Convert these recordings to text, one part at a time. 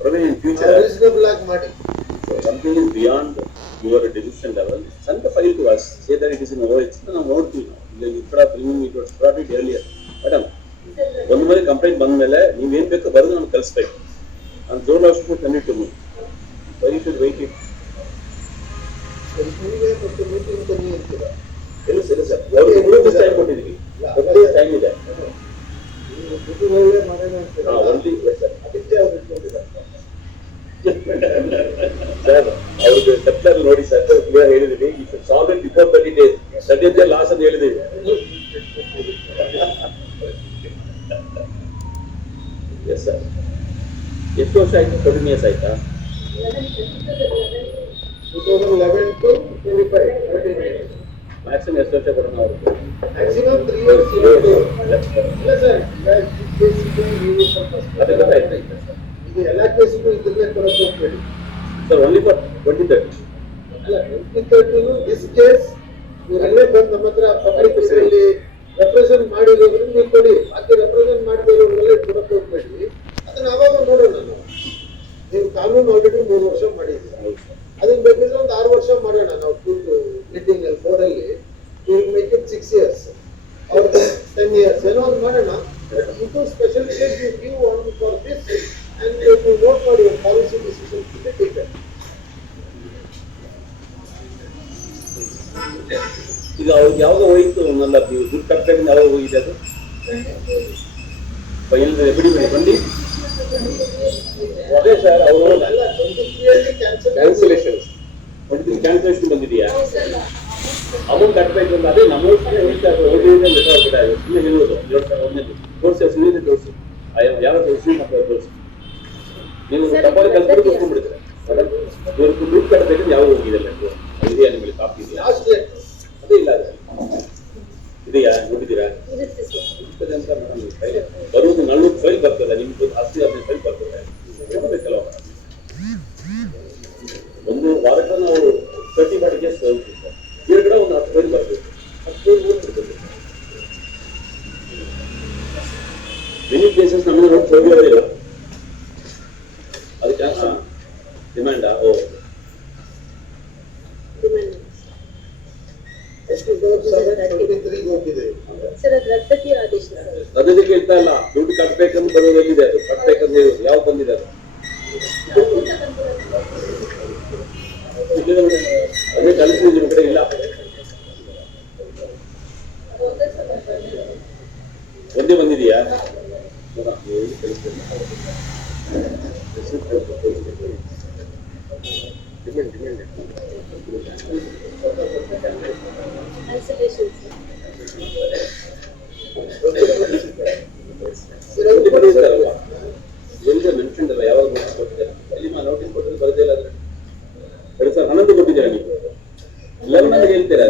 Probably in future, reasonable ಆಗಿ ಮಾಡಿ. something is beyond your decision level. Send the file to us. Say that it is in OH. ನಾವು ನೋಡ್ತೀವಿ ನಾವು. ಈಗ ಈ ಥರ bringing it was brought it earlier. Madam, ಒಂದು ಮೇಲೆ ಕಂಪ್ಲೇಂಟ್ ಬಂದ ಮೇಲೆ ನೀವೇನ್ ಬೇಕೋ ಬರೆದು ನಮ್ಗೆ ಕಳಿಸ್ಬೇಕು. ನಾನು ಜೋರ್ ಅಷ್ಟು ಕಂಡಿಟ್ಟು ವೈ ಶುಡ್ ವೆಯ್ಟ್ ಇಟ್. ನಿಮಗೆ ಮತ್ತು ಮೀಟಿಂಗ್ ಕಮ್ಮಿ ಇರ್ತೀರಾ? ಇಲ್ಲ ಸರ್, ಟೈಮ್ ಕೊಟ್ಟಿದ್ದೀವಿ. ಟೈಮ್ ಇದೆ. ಒಳ್ಳೆ ಮಾಡೋಣ ಅಂತೀರಾ? Only sir. ಅದಕ್ಕೆ ಅವ್ರು ಇಟ್ಕೊಂಡಿದ್ದಾರೆ ಸರ್, ಅವ್ರಿಗೆ ಸರ್ಕಾರ ನೋಡಿ ಸರ್, ಇವಾಗ ಹೇಳಿದೀವಿ if solve it before 30 days, 30 days loss ಅಂತ ಹೇಳಿದೀವಿ. Yes sir. ಎಷ್ಟು ವರ್ಷ ಆಯ್ತು? 14 years ಆಯ್ತಾ? 2011 to 25 13 years. ಮ್ಯಾಕ್ಸಿಮಮ್ ಎಷ್ಟು ವರ್ಷ ಕೊಡೋಣ ಅವ್ರಿಗೆ? Maximum 3 years ಇರೋದು. ಇಲ್ಲ ಸರ್, ಅದೇ ಗೊತ್ತಾಯ್ತು ಸರ್. ಇದು ಎಲ್ಲ ಕೇಸಿಗೂ ಇದನ್ನೇ ಕೊಡಕ್ಕೆ ಹೋಗ್ಬೇಡಿ ಸರ್. Only for 2030. ಅಲ್ಲ, 2030 ದಿಸ್ ಕೇಸ್ ಇವರೆಲ್ಲೇ ಬಂದು ನಮ್ಮ ಹತ್ರ ಪಬ್ಲಿಕ್ ಇದರಲ್ಲಿ ರೆಪ್ರೆಸೆಂಟ್ ಮಾಡಿರೋದ್ರಿಂದ ನೀವು ಕೊಡಿ. ಬಾಕಿ ರೆಪ್ರೆಸೆಂಟ್ ಮಾಡದೇ ಇರೋರೆಲ್ಲ ಕೊಡಕ್ಕೆ ಹೋಗ್ಬೇಡಿ. ಅದನ್ನ ಅವಾಗ ನೋಡೋಣ ನಾವು. ನೀವು ಕಾನೂನು ಆಲ್ರೆಡಿ 3 ವರ್ಷ ಮಾಡಿದ್ದೀವಿ. ಅದನ್ನ ಬೇಕಿದ್ರೆ ಒಂದು 6 ವರ್ಷ ಮಾಡೋಣ ನಾವು. ಮೀಟಿಂಗ್ ಅಲ್ಲಿ 4 ಅಲ್ಲಿ will make it 6 years or 10 years ಏನೋ ಒಂದು ಮಾಡೋಣ. ಇದು special case you give one for this and you vote for your policy decision to be taken. ಈಗ ಅವ್ರಿಗೆ ಯಾವಾಗ ಹೋಯ್ತು ನನ್ನ ನೀವು ದುಡ್ಡು ಕಟ್ಟಬೇಕು ಯಾವಾಗ ಹೋಗಿದೆ ಅದು? ಫೈಲ್ ಬಿಡಿ ಬನ್ನಿ. ಅದೇ ಸರ್, ಅವರು ಕ್ಯಾನ್ಸಲೇಷನ್ ಬಂದಿದೆಯಾ? ಅಮೌಂಟ್ ಕಟ್ಟಬೇಕು ಅಂತ ಅದೇ ನಮ್ಮ ಹೇಳ್ತಾ ಹೋಗಿದೆ. ಸುಮ್ಮನೆ ಹೇಳೋದು ತೋರಿಸಿ, ಸುಮ್ಮನೆ ತೋರಿಸಿ, ಯಾವ ತೋರಿಸಿ ಮತ್ತೆ ತೋರಿಸಿ. ನೀವು ತಪ್ಪಾಗಿ ಕಲ್ಪಿಟ್ಟು ತೋರಿಸ್ಕೊಂಡ್ಬಿಡ್ತೀರ. ಇವ್ರು ದುಡ್ಡು ಕಟ್ಟಬೇಕಂದ್ರೆ ಯಾವಾಗ ಹೋಗಿದೆಲ್ಲ ಇದೆಯಾ ನಿಮಗೆ? ಕಾಪಿ ಇದೆಯಾ? ಅದೇ ಇಲ್ಲ ಇದೆಯಾ? ನೋಡಿದ್ದೀರಾ? ಅಂತ ಮೇಡಮ್ ಬರುವುದು 40 ಫೈಲ್ ಬರ್ತದೆ. ನಿಮ್ಗೆ 10-15 ಫೈಲ್ ಬರ್ತದೆ. ಬೇಕಲ್ಲ ಒಂದು ವಾರಕ್ಕೆ ನಾವು 30-40 ಕೇಸ್ ತಗೋತೀವಿ ಸರ್. ಕಡೆ ಒಂದು 10 ಫೈಲ್ ಬರ್ತದೆ. 10 ಫೈಲ್ ಓದ್ತಿರ್ತದೆ. ಮೆನಿ ಕೇಸಸ್ ನಮಗೆ ನೋಡಿ ಹೋಗಿರೋದಿಲ್ಲ. ಅದಕ್ಕೆ ಡಿಮ್ಯಾಂಡಾ? ಓ ಅದಕ್ಕೆ ಇರ್ತಾ ಇಲ್ಲ. ದುಡ್ಡು ಕಟ್ಬೇಕಂತ ಬರೋದು ಎಲ್ಲಿದೆ? ಅದು ಕಟ್ಬೇಕಂತ ಯಾವ ಬಂದಿದೆ ಅದು? ಅದೇ ಕಲಿಸಿದ ನಿಮ್ಮ ಕಡೆ ಇಲ್ಲ. ಒಂದೇ ಬಂದಿದೆಯಾ? ಮೆನ್ಷನ್ ಅಲ್ಲ, ಯಾವಾಗ ನೋಟಿಸ್ ಕೊಟ್ಟಿದ್ದಾರೆ? ಎಲ್ಲಿ ನೋಟಿಸ್ ಕೊಟ್ಟರೆ ಬರದೇ ಇಲ್ಲ. ಅದ್ರ 2011 ಕೊಟ್ಟಿದ್ದೀರಾ ನೀವು? 11 ಹೇಳ್ತೀರಾ?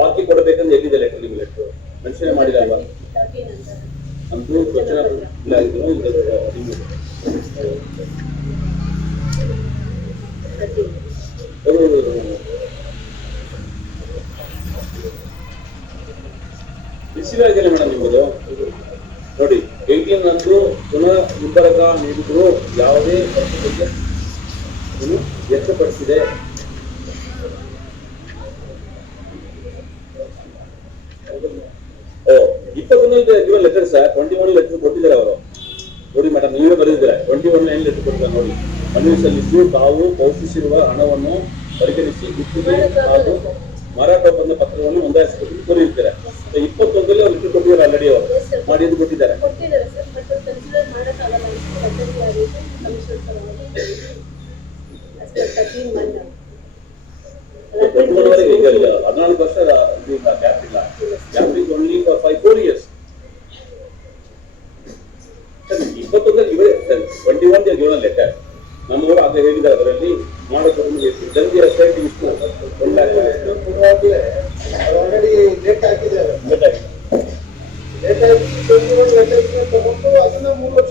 ಬಾಕಿ ಕೊಡಬೇಕಂದ್ರೆ ಎಲ್ಲಿದೆ ಲೆಟರ್? ನಿಮ್ಮ ಲೆಟರ್ ಮೆನ್ಷನ್ ಮಾಡಿಲ್ಲ ಅಲ್ವಾ? ಅಂತೂ ಕ್ವಶನ್ ಇಲ್ಲ ಆಗಿದ್ರು. ರಿಸೀವ್ ಆಗಿಲ್ಲ ಮೇಡಮ್ ನಿಮ್ಮದು. ನೋಡಿ 18 ಅಂದು ಪುನಃ ವಿಭರಕ ನೀಡಿದ್ರು ಯಾವುದೇ ಬಗ್ಗೆ ವ್ಯಕ್ತಪಡಿಸಿದೆ. ಓ 21 ಲೆಟರ್ ಸರ್. 21 ಲೆಟರ್ ಕೊಟ್ಟಿದ್ದಾರೆ ಅವರು. ನೋಡಿ ಮೇಡಮ್, ನೀವೇ ಬರೆದಿದ್ದೀರಾ. 21 ಏನು ಲೆಟರ್ ಕೊಟ್ಟಿದ್ದಾರೆ ನೋಡಿ. ಮನವಿ ಸಲ್ಲಿಸಿ ತಾವು ಪೌಷಿಸಿರುವ ಹಣವನ್ನು ಪರಿಗಣಿಸಿ ಗುತ್ತಿಗೆ ಹಾಗೂ ಮಾರಾಟ ಒಪ್ಪಂದ ಪತ್ರವನ್ನು ನೋಂದಾಯಿಸಿಕೊಂಡು ಕೋರಿರ್ತಾರೆ. 21 ಅವ್ರು ಲೆಟರ್ ಕೊಟ್ಟಿದ್ದಾರೆ. ಆಲ್ರೆಡಿ ಅವರು ಮಾಡಿ ಅಂತ ಕೊಟ್ಟಿದ್ದಾರೆ. 14 ವರ್ಷ ಗ್ಯಾಪ್ ಇಲ್ಲ. Gap is only for 4 years. 21 ಇವರೇ 21 ಗಿವನ್ ಲೆಟರ್. ನಮ್ಮವರು ಆಗ ಹೇಳಿದ್ದಾರೆ ಅದರಲ್ಲಿ ಮಾಡೋದು ಜಲ್ದಿ ಸೈಟ್ ಇಷ್ಟು 1 lakh ಆಲ್ರೆಡಿ ಡೇಟ್ ಹಾಕಿದ್ದಾರೆ. ಲೇಟ್ ಆಗಿದೆ. ಡೇಟ್ ಹಾಕಿ 21 ಲೆಟರ್ಸ್ ತಗೊಂಡು ಅದನ್ನ 3